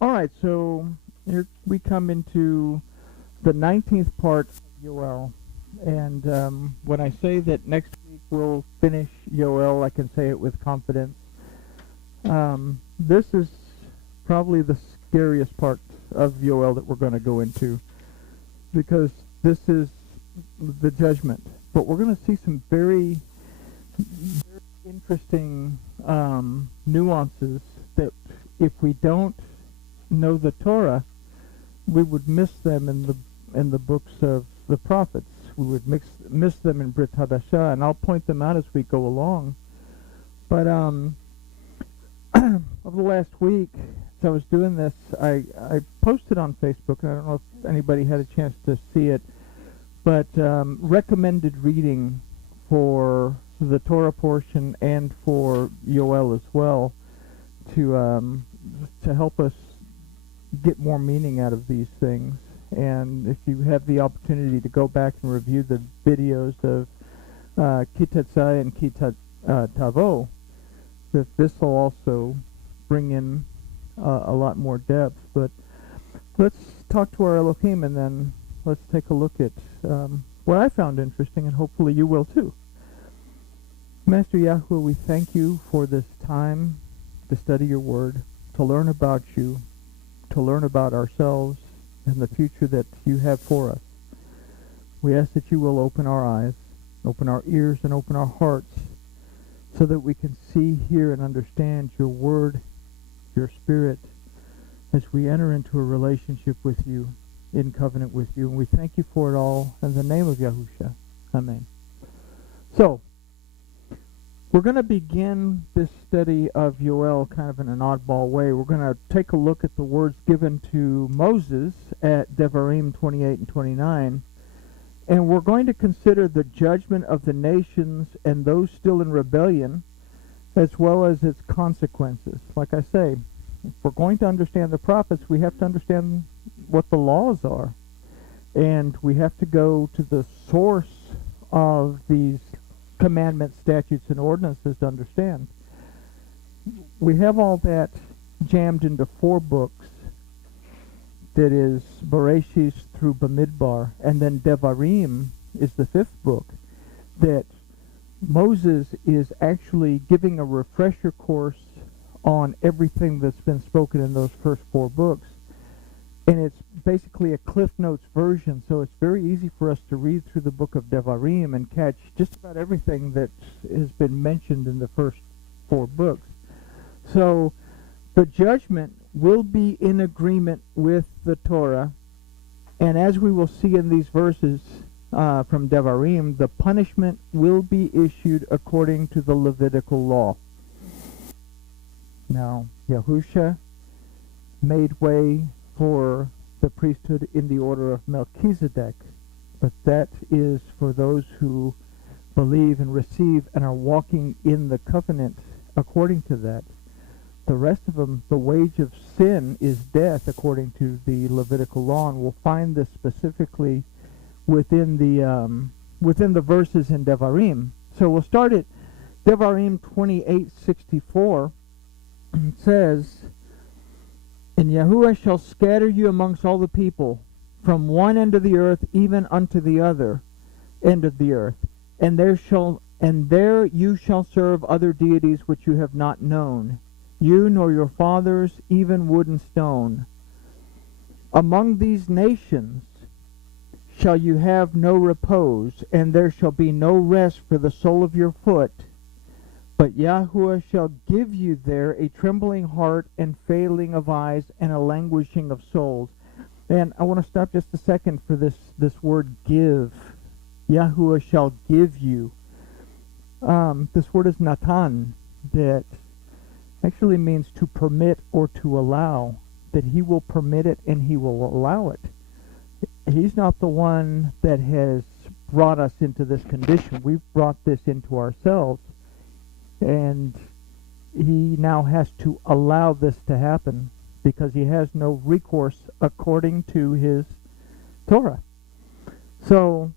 All right, so here we come into the 19th part of Yoel. And when I say that next week we'll finish Yoel, I can say it with confidence. This is probably the scariest part of Yoel that we're going to go into, because this is the judgment. But we're going to see some very, very interesting nuances that if we don't know the Torah, we would miss them in the books of the prophets. We would miss them in Brit Hadashah, and I'll point them out as we go along. But over the last week, as I was doing this, I posted on Facebook, and I don't know if anybody had a chance to see it, but recommended reading for the Torah portion and for Yoel as well, to help us get more meaning out of these things. And if you have the opportunity to go back and review the videos of Kitatzai and Tavo, that this will also bring in a lot more depth. But let's talk to our Elohim, and then let's take a look at what I found interesting, and hopefully you will too. Master Yahuwah, we thank you for this time to study your word, to learn about you, to learn about ourselves and the future that you have for us. We ask that you will open our eyes, open our ears, and open our hearts, so that we can see, hear, and understand your word, your spirit, as we enter into a relationship with you, in covenant with you. And we thank you for it all in the name of Yahusha. Amen. So, we're going to begin this study of Yoel kind of in an oddball way. We're going to take a look at the words given to Moses at Devarim 28 and 29. And we're going to consider the judgment of the nations and those still in rebellion, as well as its consequences. Like I say, if we're going to understand the prophets, we have to understand what the laws are. And we have to go to the source of these commandments, statutes, and ordinances to understand. We have all that jammed into 4 books. That is Bereshis through Bamidbar, and then Devarim is the 5th book, that Moses is actually giving a refresher course on everything that's been spoken in those first 4 books. And it's basically a Cliff Notes version, so it's very easy for us to read through the book of Devarim and catch just about everything that has been mentioned in the first 4 books. So the judgment will be in agreement with the Torah, and as we will see in these verses from Devarim, the punishment will be issued according to the Levitical law. Now, Yahusha made way for the priesthood in the order of Melchizedek, but that is for those who believe and receive and are walking in the covenant according to that. The rest of them, the wage of sin is death according to the Levitical law, and we'll find this specifically within the verses in Devarim. So we'll start at Devarim 28:64. It says, "And Yahuwah shall scatter you amongst all the people, from one end of the earth even unto the other end of the earth, and there you shall serve other deities which you have not known, you nor your fathers, even wood and stone. Among these nations shall you have no repose, and there shall be no rest for the sole of your foot. But Yahuwah shall give you there a trembling heart and failing of eyes and a languishing of souls." And I want to stop just a second for this word give. Yahuwah shall give you. This word is natan, that actually means to permit or to allow. That he will permit it and he will allow it. He's not the one that has brought us into this condition. We've brought this into ourselves. And he now has to allow this to happen because he has no recourse according to his Torah. So,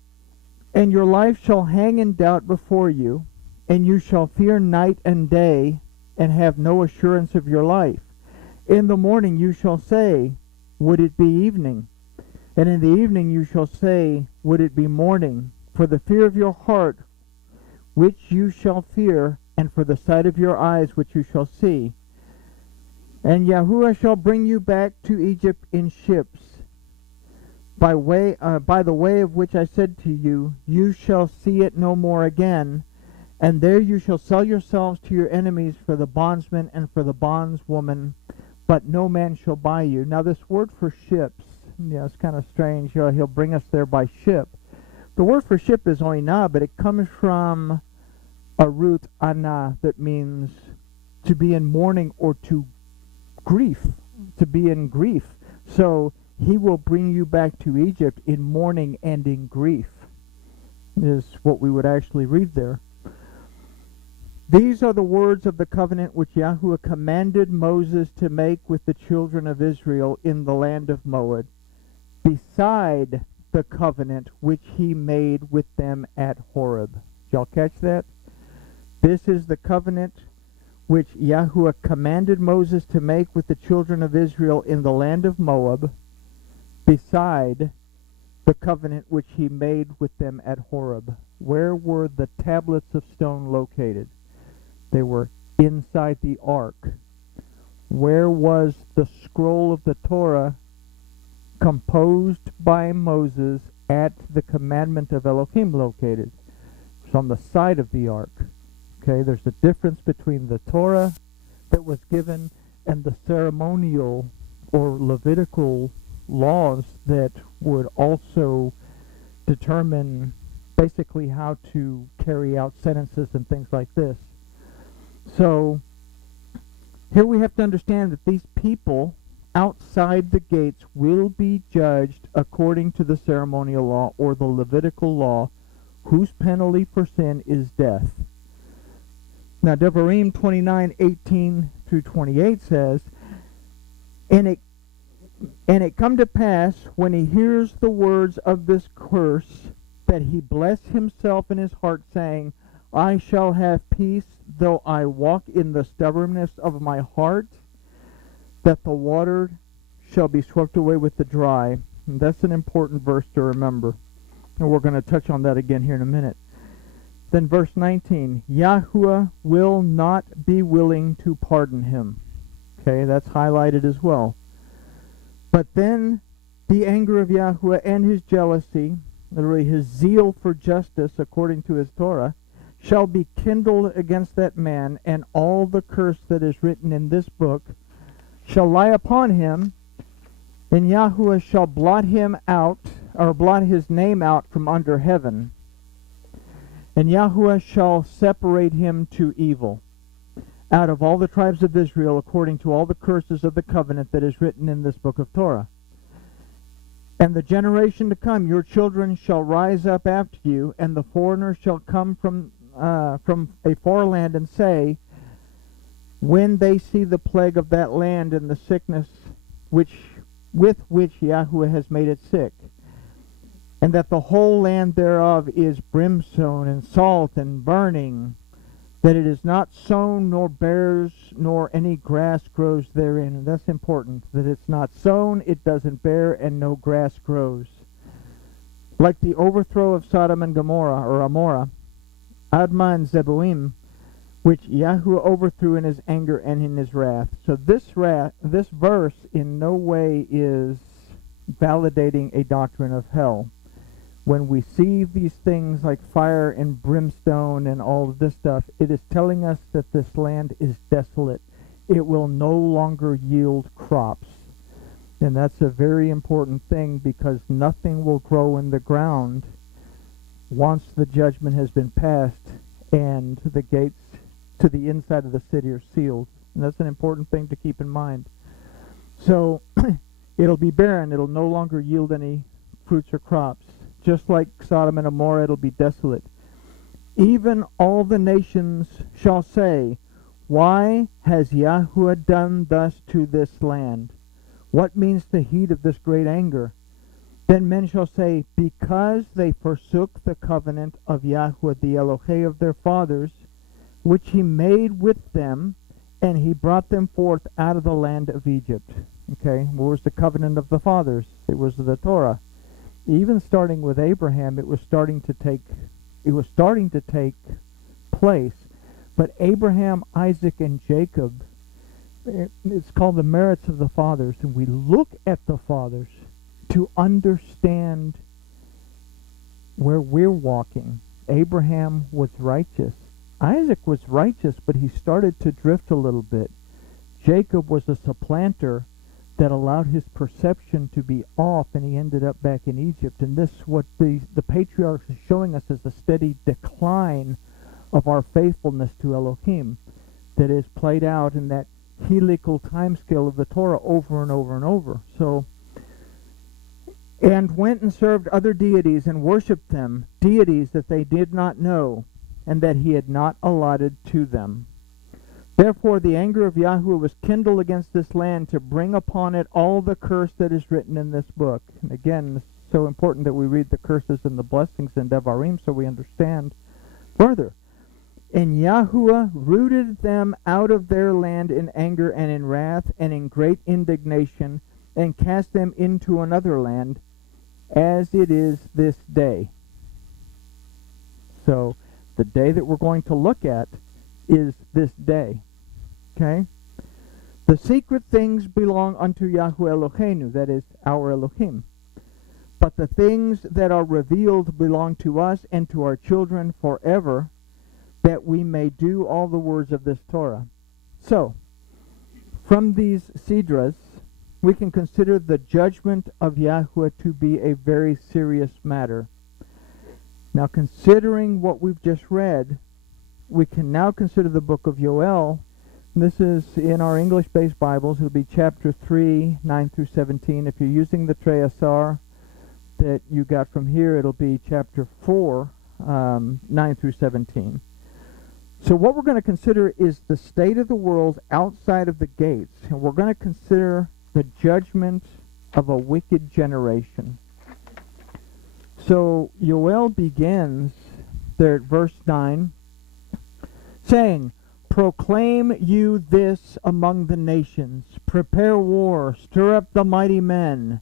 "And your life shall hang in doubt before you, and you shall fear night and day, and have no assurance of your life. In the morning you shall say, would it be evening? And in the evening you shall say, would it be morning? For the fear of your heart, which you shall fear, and for the sight of your eyes, which you shall see. And Yahuwah shall bring you back to Egypt in ships, by the way of which I said to you, you shall see it no more again. And there you shall sell yourselves to your enemies for the bondsman and for the bondswoman, but no man shall buy you. Now this word for ships, it's kind of strange. He'll bring us there by ship. The word for ship is oina, but it comes from a root ana that means to be in mourning or to be in grief. So he will bring you back to Egypt in mourning and in grief, is what we would actually read there. These are the words of the covenant which Yahuwah commanded Moses to make with the children of Israel in the land of Moab, beside the covenant which he made with them at Horeb. Did y'all catch that? This is the covenant which Yahuwah commanded Moses to make with the children of Israel in the land of Moab, beside the covenant which he made with them at Horeb. Where were the tablets of stone located? They were inside the ark. Where was the scroll of the Torah composed by Moses at the commandment of Elohim located? It's on the side of the ark. Okay, there's a difference between the Torah that was given and the ceremonial or Levitical laws that would also determine basically how to carry out sentences and things like this. So here we have to understand that these people outside the gates will be judged according to the ceremonial law or the Levitical law, whose penalty for sin is death. Now Devarim 29:18 through 28 says, And it come to pass, when he hears the words of this curse, that he bless himself in his heart, saying, I shall have peace, though I walk in the stubbornness of my heart, that the water shall be swept away with the dry. And that's an important verse to remember. And we're going to touch on that again here in a minute. Then verse 19, Yahuwah will not be willing to pardon him. Okay, that's highlighted as well. But then the anger of Yahuwah and his jealousy, literally his zeal for justice according to his Torah, shall be kindled against that man, and all the curse that is written in this book shall lie upon him, and Yahuwah shall blot him out, or blot his name out from under heaven, and Yahuwah shall separate him to evil out of all the tribes of Israel, according to all the curses of the covenant that is written in this book of Torah. And the generation to come, your children shall rise up after you, and the foreigners shall come from a far land, and say, when they see the plague of that land and the sickness with which Yahuwah has made it sick, and that the whole land thereof is brimstone and salt and burning, that it is not sown, nor bears, nor any grass grows therein. And that's important, that it's not sown, it doesn't bear, and no grass grows. Like the overthrow of Sodom and Gomorrah, or Amorah, Admah and Zeboim, which Yahuwah overthrew in his anger and in his wrath. So this verse in no way is validating a doctrine of hell. When we see these things like fire and brimstone and all of this stuff, it is telling us that this land is desolate. It will no longer yield crops. And that's a very important thing, because nothing will grow in the ground once the judgment has been passed and the gates to the inside of the city are sealed. And that's an important thing to keep in mind. So it'll be barren. It'll no longer yield any fruits or crops. Just like Sodom and Gomorrah, it'll be desolate. Even all the nations shall say, why has Yahuwah done thus to this land? What means the heat of this great anger? Then men shall say, because they forsook the covenant of Yahuwah, the Elohim of their fathers, which he made with them, and he brought them forth out of the land of Egypt. Okay, what was the covenant of the fathers? It was the Torah. Even starting with Abraham, it was starting to take place. But Abraham, Isaac, and Jacob, it's called the merits of the fathers, and we look at the fathers to understand where we're walking. Abraham was righteous. Isaac was righteous, but he started to drift a little bit. Jacob was a supplanter that allowed his perception to be off, and he ended up back in Egypt. And this, what the patriarchs are showing us, is a steady decline of our faithfulness to Elohim that is played out in that helical timescale of the Torah over and over and over. So, and went and served other deities and worshipped them, deities that they did not know, and that he had not allotted to them. Therefore the anger of Yahweh was kindled against this land to bring upon it all the curse that is written in this book. And again, it's so important that we read the curses and the blessings in Devarim so we understand further. And Yahuwah rooted them out of their land in anger and in wrath and in great indignation, and cast them into another land, as it is this day. So, the day that we're going to look at is this day. Okay? The secret things belong unto Yahweh Eloheinu, that is, our Elohim. But the things that are revealed belong to us and to our children forever, that we may do all the words of this Torah. So, from these Sidras, we can consider the judgment of Yahweh to be a very serious matter. Now, considering what we've just read, we can now consider the book of Yoel. This is in our English-based Bibles. It'll be chapter 3, 9 through 17. If you're using the Trei Asar that you got from here, it'll be chapter 4, 9 through 17. So what we're going to consider is the state of the world outside of the gates. And we're going to consider the judgment of a wicked generation. So Yoel begins there at verse 9, saying, Proclaim you this among the nations, prepare war, stir up the mighty men.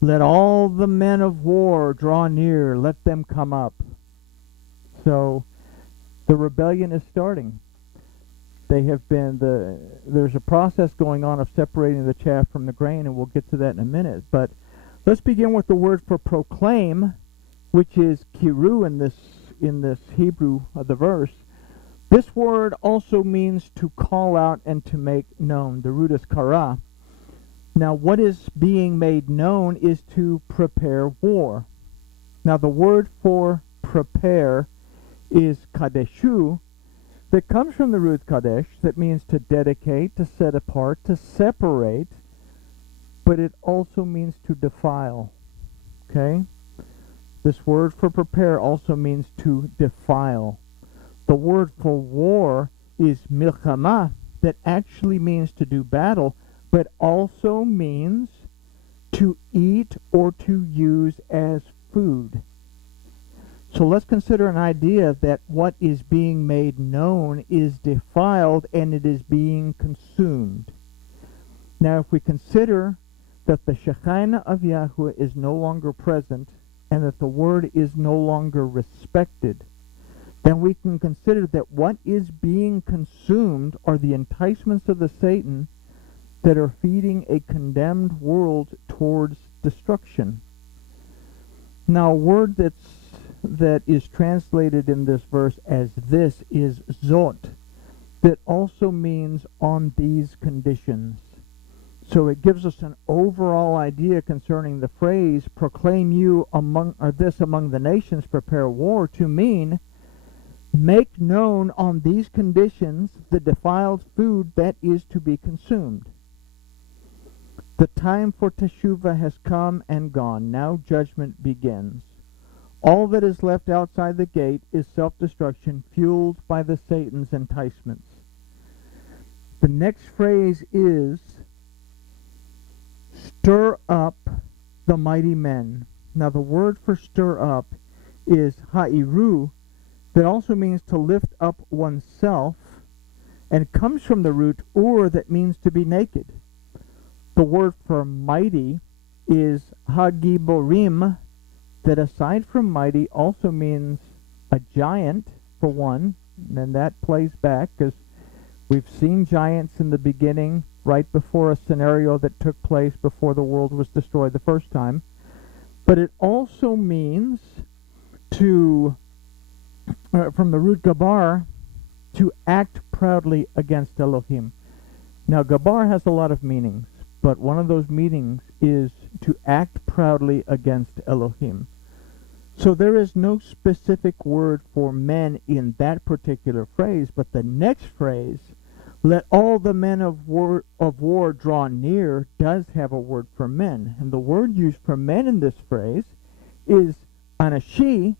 Let all the men of war draw near, let them come up. So the rebellion is starting. They have been there's a process going on of separating the chaff from the grain, and we'll get to that in a minute. But let's begin with the word for proclaim, which is kiru in this Hebrew of the verse. This word also means to call out and to make known. The root is kara. Now, what is being made known is to prepare war. Now, the word for prepare is kadeshu, that comes from the root kadesh, that means to dedicate, to set apart, to separate, but it also means to defile. Okay? This word for prepare also means to defile. The word for war is milchama, that actually means to do battle, but also means to eat or to use as food. So let's consider an idea that what is being made known is defiled and it is being consumed. Now, if we consider that the Shekinah of Yahweh is no longer present and that the word is no longer respected, then we can consider that what is being consumed are the enticements of the Satan that are feeding a condemned world towards destruction. Now, a word that is translated in this verse as this is zot, that also means on these conditions. So it gives us an overall idea concerning the phrase, proclaim you among the nations, prepare war, to mean make known on these conditions the defiled food that is to be consumed. The time for teshuvah has come and gone. Now judgment begins. All that is left outside the gate is self-destruction fueled by the Satan's enticements. The next phrase is stir up the mighty men. Now the word for stir up is ha'iru, that also means to lift up oneself, and comes from the root ur, that means to be naked. The word for mighty is hagiborim, that aside from mighty also means a giant, for one, and that plays back because we've seen giants in the beginning, right before a scenario that took place before the world was destroyed the first time. But it also means to, from the root gabar, to act proudly against Elohim. Now, gabar has a lot of meanings, but one of those meanings is to act proudly against Elohim. So there is no specific word for men in that particular phrase, but the next phrase, let all the men of war draw near, does have a word for men. And the word used for men in this phrase is anashi,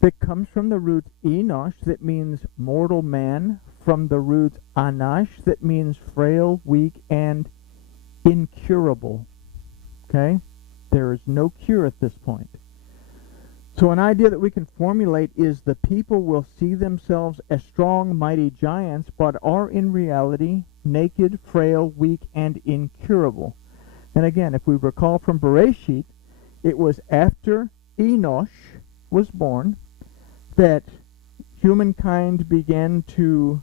that comes from the root enosh, that means mortal man, from the root anash, that means frail, weak, and incurable. Okay? There is no cure at this point. So an idea that we can formulate is the people will see themselves as strong, mighty giants, but are in reality naked, frail, weak, and incurable. And again, if we recall from Bereshit, it was after Enosh was born that humankind began to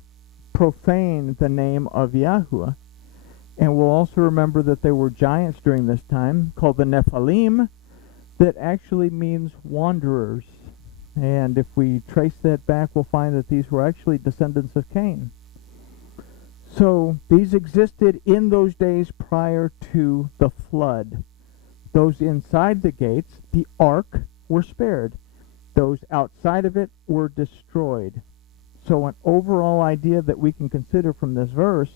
profane the name of Yahuwah. And we'll also remember that there were giants during this time called the Nephilim, that actually means wanderers. And if we trace that back, we'll find that these were actually descendants of Cain. So these existed in those days prior to the flood. Those inside the gates, the ark, were spared. Those outside of it were destroyed. So an overall idea that we can consider from this verse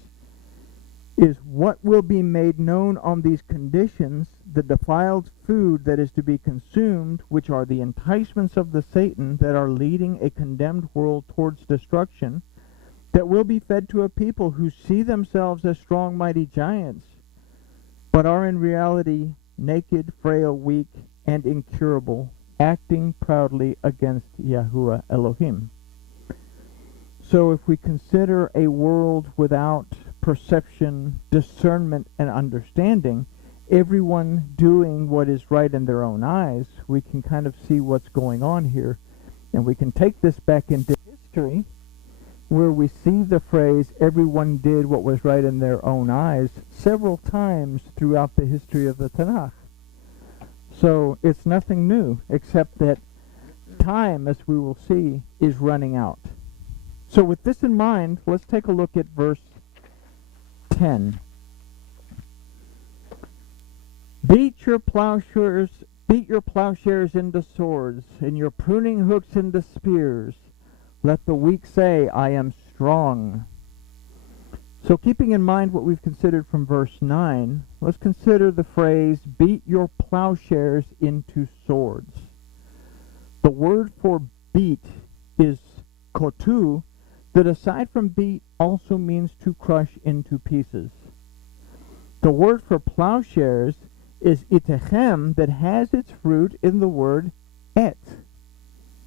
is what will be made known on these conditions, the defiled food that is to be consumed, which are the enticements of the Satan that are leading a condemned world towards destruction, that will be fed to a people who see themselves as strong, mighty giants, but are in reality naked, frail, weak, and incurable, acting proudly against Yahuwah Elohim. So if we consider a world without perception, discernment, and understanding, everyone doing what is right in their own eyes, we can kind of see what's going on here. And we can take this back into history, where we see the phrase, everyone did what was right in their own eyes, several times throughout the history of the Tanakh. So it's nothing new, except that time, as we will see, is running out. So with this in mind, let's take a look at verse 10. Beat your plowshares into swords, and your pruning hooks into spears. Let the weak say, I am strong. So keeping in mind what we've considered from verse 9, let's consider the phrase, beat your plowshares into swords. The word for beat is kotu, that aside from beat also means to crush into pieces. The word for plowshares is itechem, that has its root in the word et,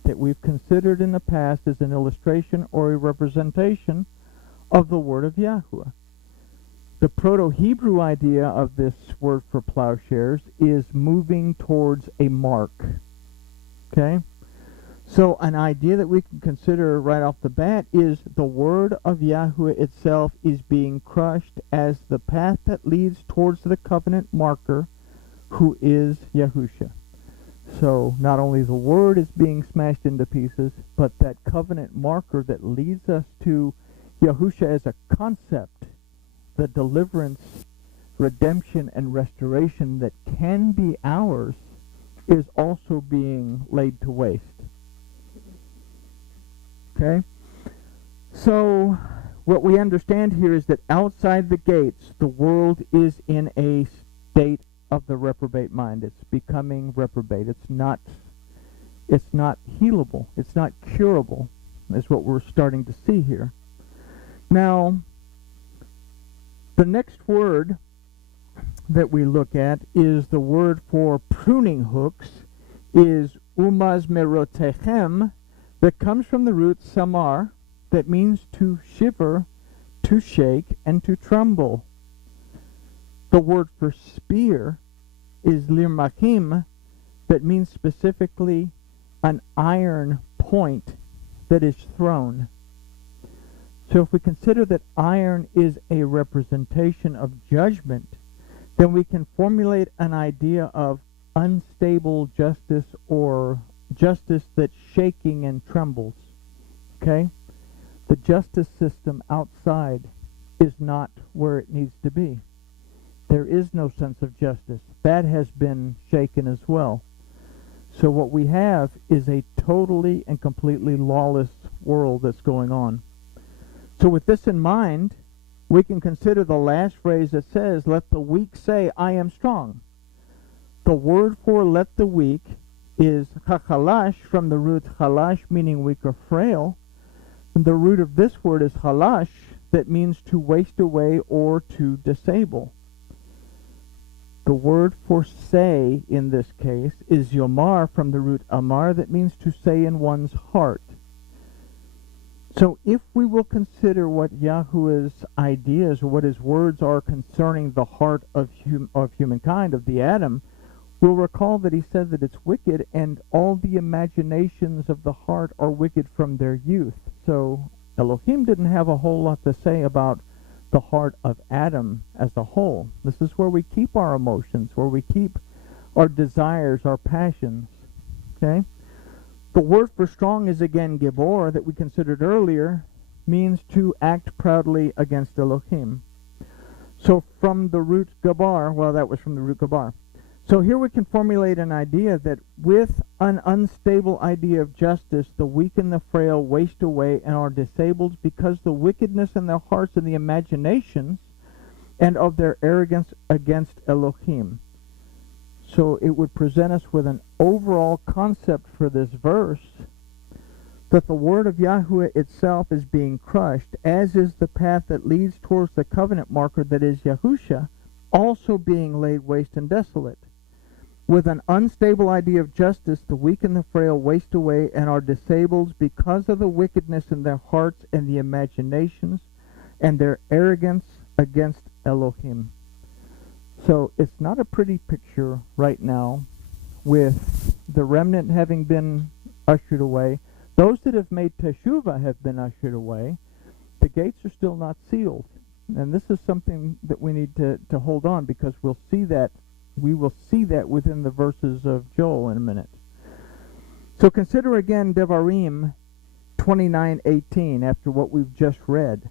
that we've considered in the past as an illustration or a representation of the word of Yahuwah. The Proto-Hebrew idea of this word for plowshares is moving towards a mark. Okay? So an idea that we can consider right off the bat is the word of Yahuwah itself is being crushed as the path that leads towards the covenant marker, who is Yahusha. So not only the word is being smashed into pieces, but that covenant marker that leads us to Yahusha as a concept, the deliverance, redemption, and restoration that can be ours, is also being laid to waste. Okay? So what we understand here is that outside the gates, the world is in a state of the reprobate mind. It's becoming reprobate. It's not healable. It's not curable, is what we're starting to see here. Now, the next word that we look at is the word for pruning hooks, is umazmerotechem, that comes from the root samar, that means to shiver, to shake, and to tremble. The word for spear is lirmachim, that means specifically an iron point that is thrown. So if we consider that iron is a representation of judgment, then we can formulate an idea of unstable justice, or justice that's shaking and trembles. Okay? The justice system outside is not where it needs to be. There is no sense of justice. That has been shaken as well. So what we have is a totally and completely lawless world that's going on. So with this in mind, we can consider the last phrase that says, let the weak say, I am strong. The word for let the weak is chachalash, from the root chalash, meaning weak or frail. And the root of this word is halash, that means to waste away or to disable. The word for say in this case is yomar, from the root amar, that means to say in one's heart. So if we will consider what Yahuwah's ideas, or what his words are concerning the heart of humankind, of the Adam, we'll recall that he said that it's wicked, and all the imaginations of the heart are wicked from their youth. So Elohim didn't have a whole lot to say about the heart of Adam as a whole. This is where we keep our emotions, where we keep our desires, our passions. Okay? The word for strong is again gibor, that we considered earlier, means to act proudly against Elohim. So from the root gabar, well, that was from the root gabar. So here we can formulate an idea that with an unstable idea of justice, the weak and the frail waste away and are disabled because the wickedness in their hearts and the imaginations and of their arrogance against Elohim. So it would present us with an overall concept for this verse, that the word of Yahuwah itself is being crushed, as is the path that leads towards the covenant marker that is Yahusha, also being laid waste and desolate. With an unstable idea of justice, the weak and the frail waste away and are disabled because of the wickedness in their hearts and the imaginations and their arrogance against Elohim. So it's not a pretty picture right now, with the remnant having been ushered away. Those that have made teshuvah have been ushered away. The gates are still not sealed. And this is something that we need to hold on, because we will see that within the verses of Joel in a minute. So consider again Devarim 29:18, after what we've just read,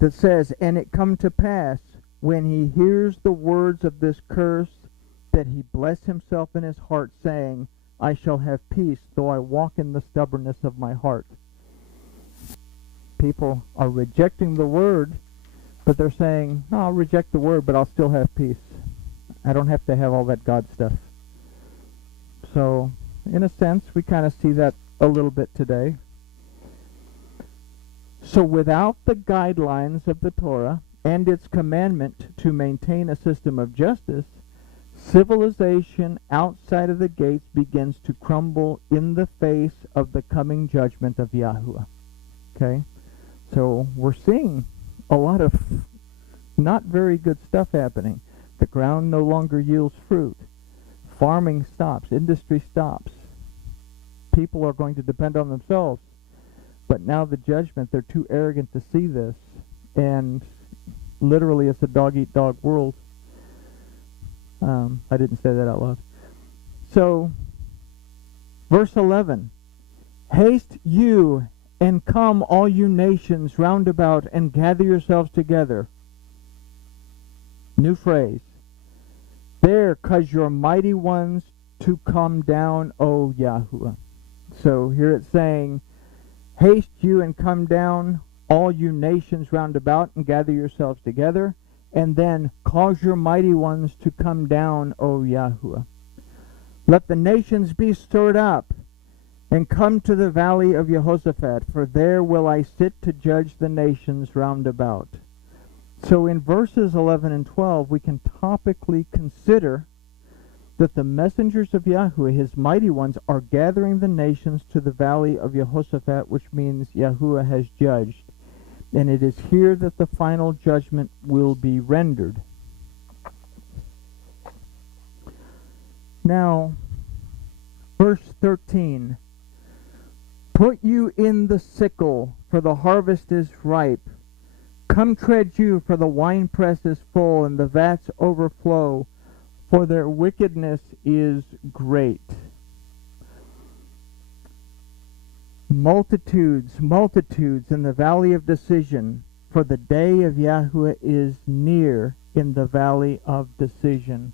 that says, and it come to pass, when he hears the words of this curse, that he bless himself in his heart, saying, I shall have peace, though I walk in the stubbornness of my heart. People are rejecting the word, but they're saying, no, I'll reject the word, but I'll still have peace. I don't have to have all that God stuff. So, in a sense, we kind of see that a little bit today. So without the guidelines of the Torah and its commandment to maintain a system of justice, civilization outside of the gates begins to crumble in the face of the coming judgment of Yahuwah. Okay? So we're seeing a lot of not very good stuff happening. The ground no longer yields fruit. Farming stops. Industry stops. People are going to depend on themselves. But now the judgment, they're too arrogant to see this. And literally it's a dog-eat-dog world. I didn't say that out loud. So, verse 11. Haste you, and come all you nations round about, and gather yourselves together. New phrase. There cause your mighty ones to come down, O Yahuwah. So here it's saying, haste you and come down, all you nations round about, and gather yourselves together. And then cause your mighty ones to come down, O Yahuwah. Let the nations be stirred up, and come to the valley of Jehoshaphat, for there will I sit to judge the nations round about. So in verses 11 and 12, we can topically consider that the messengers of Yahuwah, his mighty ones, are gathering the nations to the valley of Jehoshaphat, which means Yahuwah has judged. And it is here that the final judgment will be rendered. Now, verse 13. Put you in the sickle, for the harvest is ripe. Come tread you, for the winepress is full, and the vats overflow, for their wickedness is great. Multitudes, multitudes in the valley of decision, for the day of Yahweh is near in the valley of decision.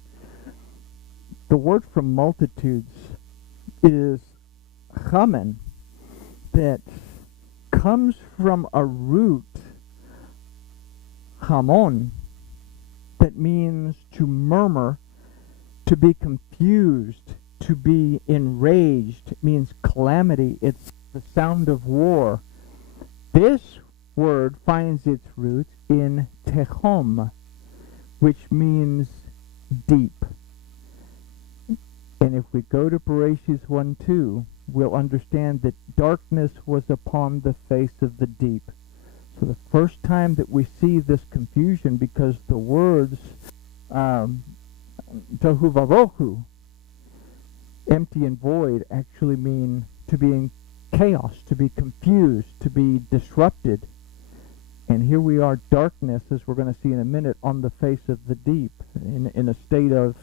The word for multitudes is chamen, that comes from a root, hamon, that means to murmur, to be confused, to be enraged. It means calamity. It's the sound of war. This word finds its root in tehom, which means deep. And if we go to Bereshit 1:2, we'll understand that darkness was upon the face of the deep. So the first time that we see this confusion, because the words tohu vavohu, empty and void, actually mean to be in chaos, to be confused, to be disrupted. And here we are, darkness, as we're going to see in a minute, on the face of the deep, in a state of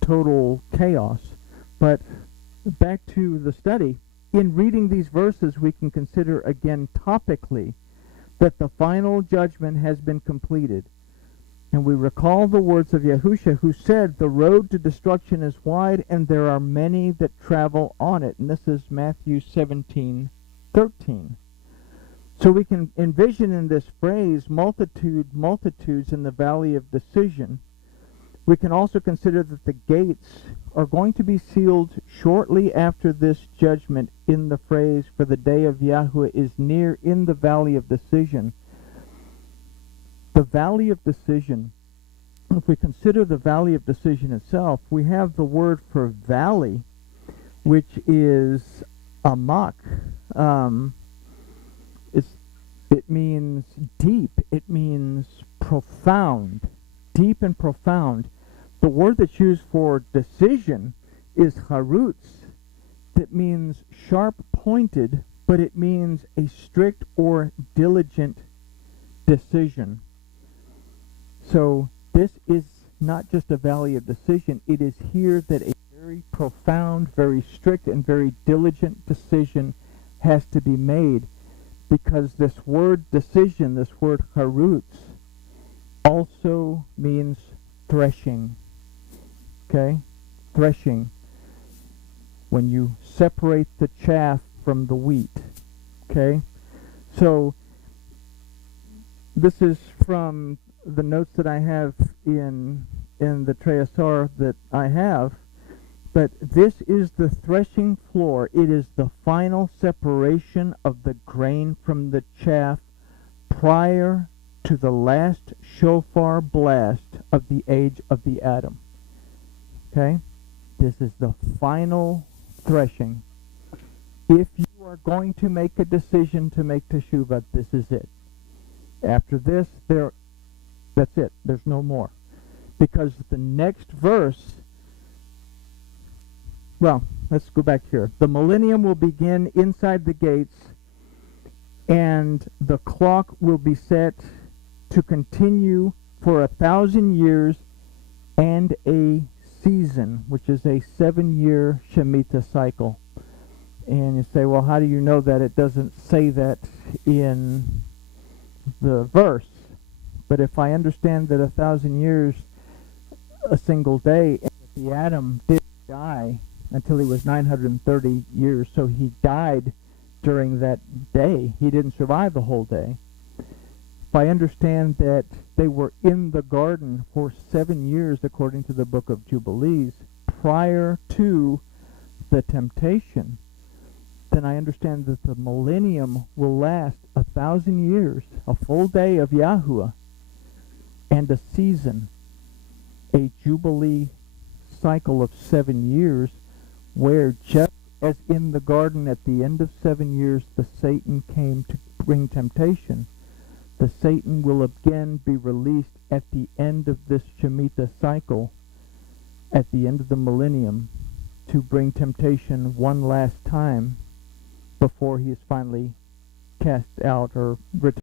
total chaos. But back to the study. In reading these verses, we can consider again topically that the final judgment has been completed. And we recall the words of Yahusha, who said, the road to destruction is wide, and there are many that travel on it. And this is Matthew 17:13. So we can envision in this phrase, multitudes in the valley of decision. We can also consider that the gates are going to be sealed shortly after this judgment in the phrase, for the day of Yahweh is near in the valley of decision. The valley of decision, if we consider the valley of decision itself, we have the word for valley, which is amak. It means deep. It means profound. Deep and profound. The word that's used for decision is harutz. That means sharp-pointed, but it means a strict or diligent decision. So this is not just a valley of decision. It is here that a very profound, very strict, and very diligent decision has to be made, because this word decision, this word harutz, also means threshing. Okay? Threshing. When you separate the chaff from the wheat. Okay? So, this is from the notes that I have in the Treasar that I have. But this is the threshing floor. It is the final separation of the grain from the chaff prior to the last shofar blast of the age of the Adam. Okay? This is the final threshing. If you are going to make a decision to make teshuvah, this is it. After this, that's it. There's no more. Because the next verse, well, let's go back here. The millennium will begin inside the gates, and the clock will be set to continue for 1,000 years and a season, which is a 7-year Shemitah cycle. And you say, well, how do you know that? It doesn't say that in the verse. But if I understand that 1,000 years, a single day, and the Adam did die until he was 930 years, so he died during that day. He didn't survive the whole day. If I understand that they were in the garden for 7 years, according to the book of Jubilees, prior to the temptation, then I understand that the millennium will last 1,000 years, a full day of Yahuwah, and a season, a Jubilee cycle of 7 years, where just as in the garden at the end of 7 years, the Satan came to bring temptation, The Satan will again be released at the end of this Shemitah cycle, at the end of the millennium, to bring temptation one last time before he is finally cast out or returned.